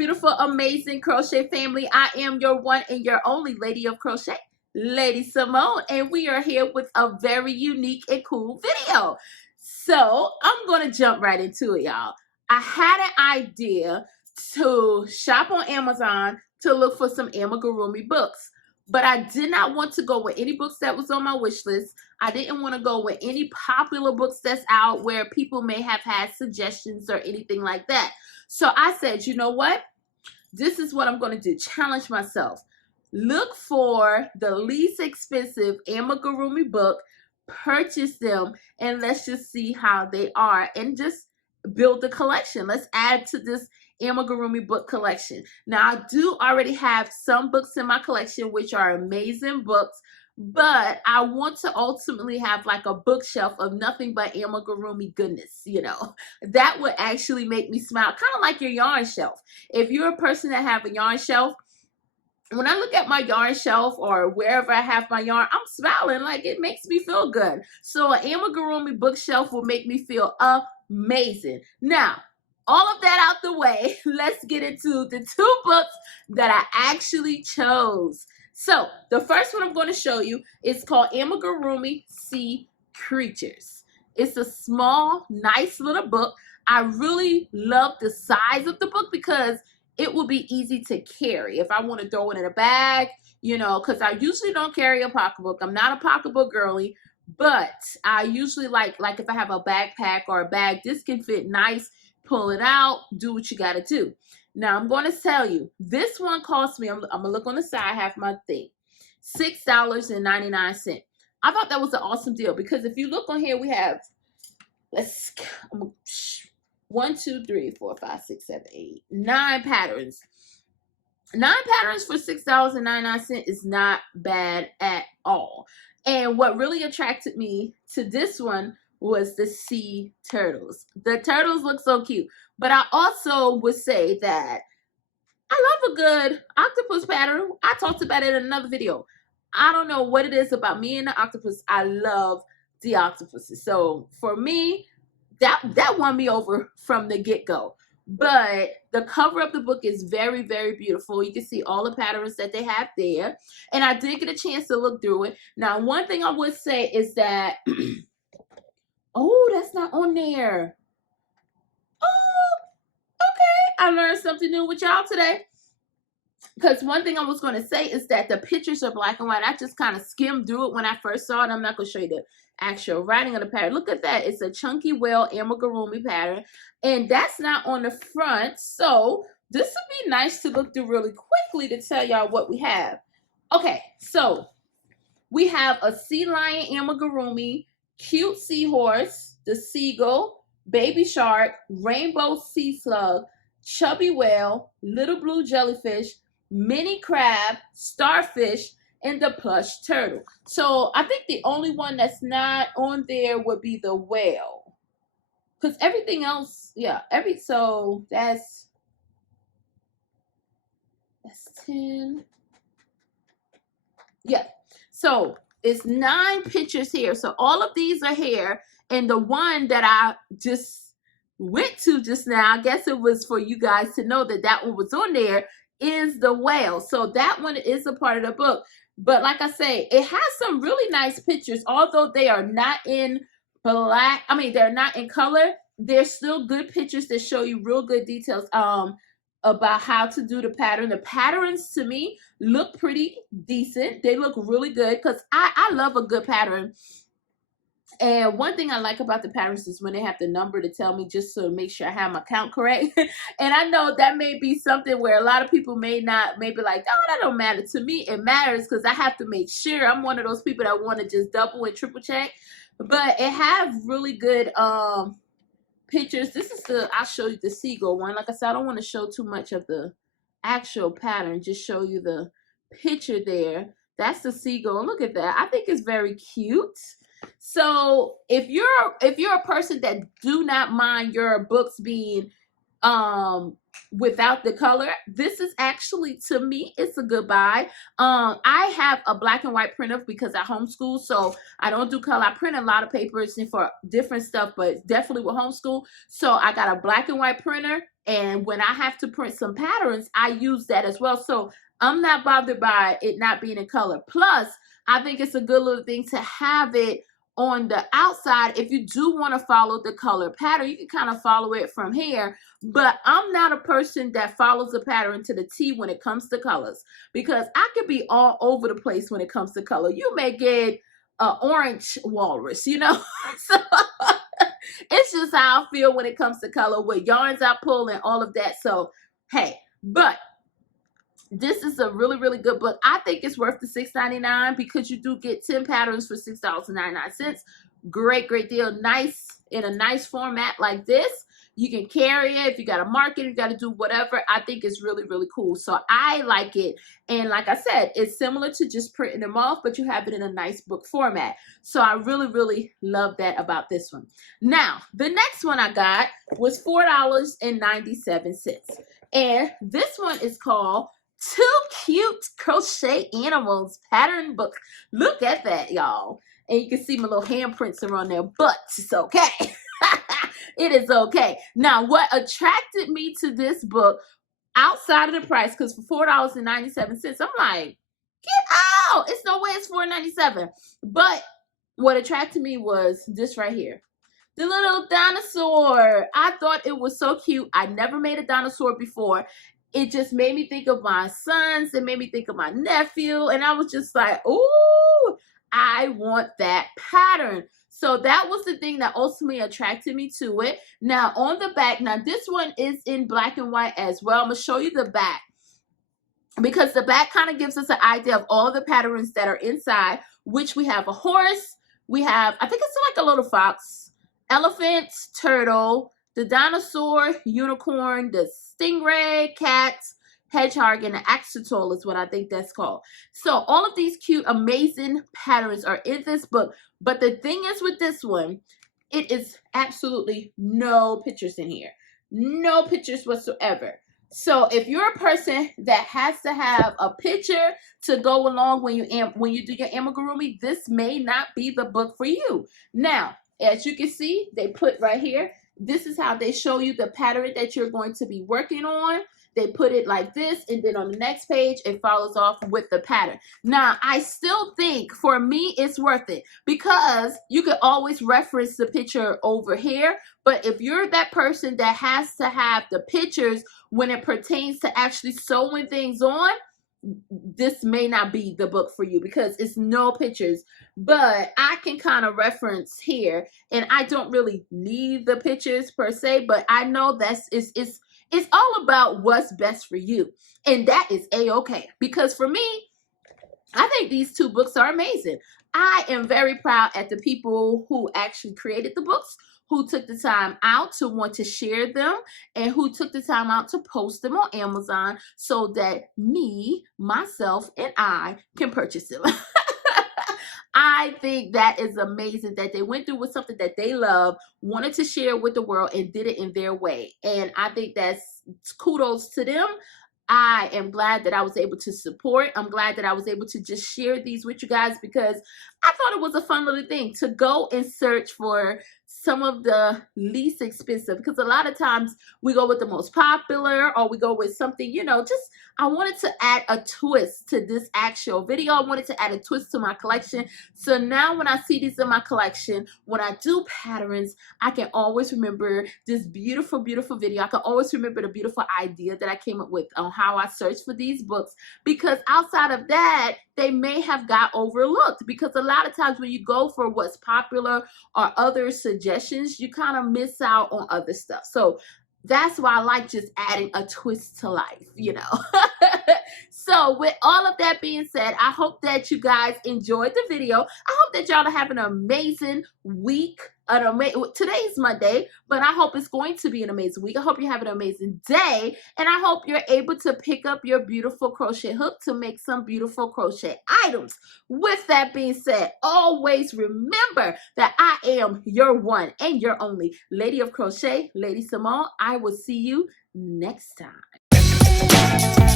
beautiful, amazing crochet family. I am your one and your only Lady of Crochet, Lady Simone, and we are here with a very unique and cool video. So I'm going to jump right into it, y'all. I had an idea to shop on Amazon to look for some Amigurumi books, but I did not want to go with any books that was on my wish list. I didn't want to go with any popular books that's out where people may have had suggestions or anything like that. So I said, you know what? This is what I'm going to do. Challenge myself. Look for the least expensive Amigurumi book, purchase them, and let's just see how they are and just build the collection. Let's add to this Amigurumi book collection. Now, I do already have some books in my collection, which are amazing books, but I want to ultimately have like a bookshelf of nothing but Amigurumi goodness, you know. That would actually make me smile, kind of like your yarn shelf. If you're a person that have a yarn shelf, when I look at my yarn shelf or wherever I have my yarn, I'm smiling, like it makes me feel good. So an Amigurumi bookshelf will make me feel amazing. Now, all of that out the way, let's get into the two books that I actually chose. So the first one I'm going to show you is called Amigurumi Sea Creatures. It's a small, nice little book. I really love the size of the book because it will be easy to carry. If I want to throw it in a bag, you know, because I usually don't carry a pocketbook. I'm not a pocketbook girly, but I usually like if I have a backpack or a bag, this can fit nice. Pull it out, do what you got to do. Now, I'm going to tell you, this one cost me, I'm going to look on the side, I have my thing, $6.99. I thought that was an awesome deal because if you look on here, we have, 1, 2, 3, 4, 5, 6, 7, 8, 9 patterns. 9 patterns for $6.99 is not bad at all. And what really attracted me to this one was the sea turtles. The turtles look so cute. But I also would say that I love a good octopus pattern. I talked about it in another video. I don't know what it is about me and the octopus. I love the octopuses. So for me, that won me over from the get-go. But the cover of the book is very, very beautiful. You can see all the patterns that they have there. And I did get a chance to look through it. Now, one thing I would say is that oh, that's not on there. Oh, okay. I learned something new with y'all today. Because one thing I was going to say is that the pictures are black and white. I just kind of skimmed through it when I first saw it. I'm not going to show you the actual writing of the pattern. Look at that. It's a chunky whale Amigurumi pattern. And that's not on the front. So this would be nice to look through really quickly to tell y'all what we have. Okay, so we have a sea lion Amigurumi, cute seahorse, the seagull, baby shark, rainbow sea slug, chubby whale, little blue jellyfish, mini crab, starfish, and the plush turtle. So I think the only one that's not on there would be the whale. Because everything else, yeah, so that's 10. Yeah. So it's 9 pictures here. So all of these are here. And the one that I just went to just now, I guess it was for you guys to know that that one was on there, is the whale. So that one is a part of the book. But like I say, it has some really nice pictures. Although they are not in black, I mean, they're not in color, they're still good pictures that show you real good details about how to do the pattern. The patterns to me look pretty decent. They look really good because I love a good pattern. And one thing I like about the patterns is when they have the number to tell me just to make sure I have my count correct. And I know that may be something where a lot of people may be like, oh, that don't matter. To me, it matters because I have to make sure. I'm one of those people that want to just double and triple check. But it have really good pictures. This is I'll show you the seagull one. Like I said, I don't want to show too much of the actual pattern. Just show you the picture there. That's the seagull. Look at that. I think it's very cute. So if you're a person that do not mind your books being without the color, this is actually, to me, it's a good buy. I have a black and white printer because I homeschool, so I don't do color. I print a lot of papers and for different stuff, but definitely with homeschool. So I got a black and white printer, and when I have to print some patterns, I use that as well. So I'm not bothered by it not being in color. Plus, I think it's a good little thing to have it on the outside. If you do want to follow the color pattern, you can kind of follow it from here. But I'm not a person that follows the pattern to the T when it comes to colors, because I could be all over the place when it comes to color. You may get an orange walrus, you know. So it's just how I feel when it comes to color, what yarns I pull and all of that. So hey, but this is a really, really good book. I think it's worth the $6.99 because you do get 10 patterns for $6.99. Great, great deal. Nice, in a nice format like this. You can carry it if you got to mark it, you got to do whatever. I think it's really, really cool. So I like it. And like I said, it's similar to just printing them off, but you have it in a nice book format. So I really, really love that about this one. Now, the next one I got was $4.97. And this one is called Two Cute Crochet Animals Pattern Book. Look at that, y'all. And you can see my little handprints are on there, but it's okay. It is okay. Now, what attracted me to this book, outside of the price, because for $4.97, I'm like, get out. It's no way it's $4.97. But what attracted me was this right here. The little dinosaur. I thought it was so cute. I never made a dinosaur before. It just made me think of my sons. It made me think of my nephew. And I was just like, ooh, I want that pattern. So that was the thing that ultimately attracted me to it. Now, on the back, now this one is in black and white as well. I'm going to show you the back, because the back kind of gives us an idea of all the patterns that are inside, which we have a horse. We have, I think it's like a little fox, elephant, turtle, the dinosaur, unicorn, the stingray, cat, hedgehog, and the axolotl is what I think that's called. So all of these cute, amazing patterns are in this book. But the thing is with this one, it is absolutely no pictures in here. No pictures whatsoever. So if you're a person that has to have a picture to go along when you do your amigurumi, this may not be the book for you. Now, as you can see, they put right here, this is how they show you the pattern that you're going to be working on. They put it like this, and then on the next page, it follows off with the pattern. Now, I still think, for me, it's worth it, because you can always reference the picture over here. But if you're that person that has to have the pictures when it pertains to actually sewing things on, this may not be the book for you, because it's no pictures. But I can kind of here, and I don't really need the pictures per se, but I know it's all about what's best for you. And that is a-okay. Because for me, I think these two books are amazing. I am very proud at the people who actually created the books, who took the time out to want to share them, and who took the time out to post them on Amazon so that me, myself, and I can purchase them. I think that is amazing that they went through with something that they love, wanted to share with the world, and did it in their way. And I think that's kudos to them. I am glad that I was able to support. I'm glad that I was able to just share these with you guys, because I thought it was a fun little thing to go and search for some of the least expensive, because a lot of times we go with the most popular, or we go with something, you know, just I wanted to add a twist to this actual video. I wanted to add a twist to my collection. So now when I see these in my collection, when I do patterns, I can always remember this beautiful, beautiful video. I can always remember the beautiful idea that I came up with on how I searched for these books, because outside of that, they may have got overlooked, because a lot of times when you go for what's popular or other suggestions, you kind of miss out on other stuff. So that's why I like just adding a twist to life, you know. So with all of that being said, I hope that you guys enjoyed the video. I hope that y'all are having an amazing week. Today's Monday, but I hope it's going to be an amazing week. I hope you're having an amazing day, and I hope you're able to pick up your beautiful crochet hook to make some beautiful crochet items. With that being said, always remember that I am your one and your only Lady of Crochet, Lady Simone. I will see you next time.